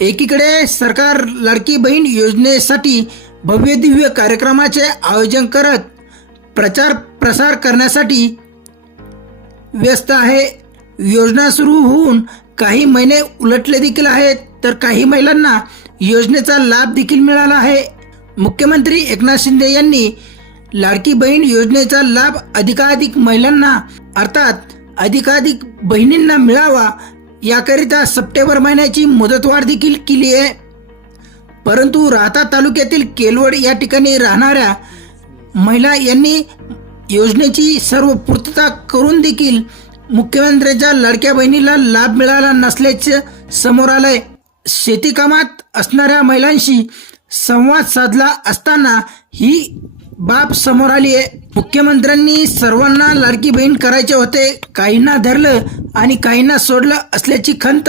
एकीकडे सरकार लाडकी बहीण योजनेसाठी भव्य दिव्य कार्यक्रमाचे आयोजन करत प्रचार प्रसार करण्यासाठी व्यस्त आहे. योजना सुरू होऊन काही महिने उलटले देखील आहेत तर काही महिलांना योजनेचा लाभ देखील मिळाला आहे. मुख्यमंत्री एकनाथ शिंदे यांनी लाडकी बहीण योजनेचा लाभ अधिकाधिक महिलांना अर्थात अधिकाधिक बहिणींना मिळावा याकरिता सप्टेंबर महिन्याची मुदतवाढ देखील केली आहे. परंतु राहता तालुक्यातील केलवड या ठिकाणी राहणाऱ्या महिला यांनी योजनेची सर्व पूर्तता करून देखील मुख्यमंत्र्यांच्या लाडक्या बहिणीला लाभ मिळाला नसल्याचं समोर आलंय. शेतीकामात असणाऱ्या महिलांशी संवाद साधला असताना ही बाब समोर आली आहे. मुख्यमंत्र्यांनी सर्वांना लाडकी बहीण करायचे होते. काहींना धरलं आणि काहींना सोडलं असल्याची खंत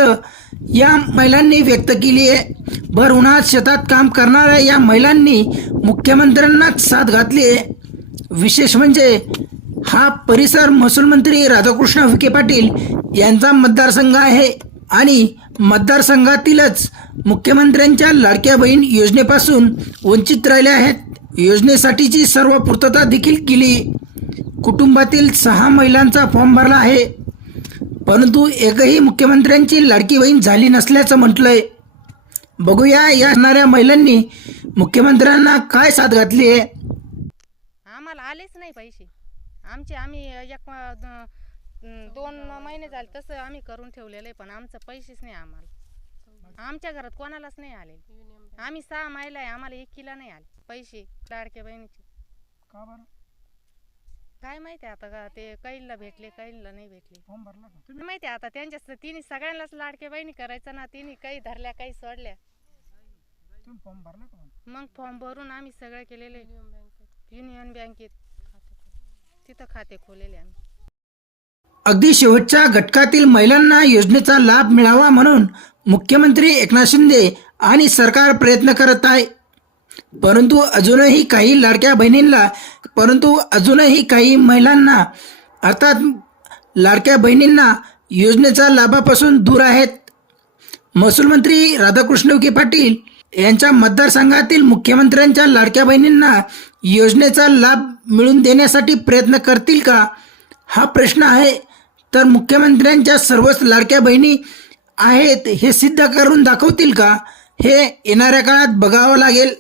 या महिलांनी व्यक्त केली आहे. भर उन्हात शेतात काम करणाऱ्या या महिलांनी मुख्यमंत्र्यांनाच साथ घातली आहे. विशेष म्हणजे हा परिसर महसूल मंत्री राधाकृष्ण विखे पाटील यांचा मतदारसंघ आहे आणि मतदारसंघातीलच मुख्यमंत्र्यांच्या लाडक्या बहीण योजनेपासून वंचित राहिल्या आहेत. योजनेसाठीची सर्व पूर्तता देखील केली. कुटुंबातील सहा महिलांचा फॉर्म भरला आहे. परंतु एकही मुख्यमंत्र्यांची लाडकी बहीण झाली नसल्याचं म्हटलंय. बघूया या असणाऱ्या महिलांनी मुख्यमंत्र्यांना काय साथ घातली आहे? आम्हाला आलेच नाही पैसे. आमचे आम्ही एक दोन महिने झाले तसं आम्ही करून ठेवलेलं आहे पण आमचं पैसेच नाही आम्हाला. आमच्या घरात कोणालाच नाही आले आम्ही सहा महिला आहे आम्हाला एकीला नाही आले. पैसे लाडक्या बहिणीचे. काय माहिती आता का ते कैलला भेटले कैलला नाही भेटले. माहिती आता त्यांच्या तिने सगळ्यांनाच लाडक्या बहिणी करायचं ना तिने काही धरल्या काही सोडल्या. मग? फॉर्म भरून आम्ही सगळं केलेले युनियन बँकेत तिथं खाते खोलेले आम्ही. अगदी शेवटच्या घटकातील महिलांना योजनेचा लाभ मिळावा म्हणून मुख्यमंत्री एकनाथ शिंदे आणि सरकार प्रयत्न करत आहे. परंतु अजूनही काही लाडक्या बहिणींना परंतु अजूनही काही महिलांना अर्थात लाडक्या बहिणींना योजनेच्या लाभापासून दूर आहेत. महसूल मंत्री राधाकृष्ण विखे पाटील यांच्या मतदारसंघातील मुख्यमंत्र्यांच्या लाडक्या बहिणींना योजनेचा लाभ मिळवून देण्यासाठी प्रयत्न करतील का? हा प्रश्न आहे. तर मुख्यमंत्र्यांच्या सर्वच लाडक्या बहिणी आहेत हे सिद्ध करून दाखवतील का? हे येणाऱ्या काळात बघावं लागेल.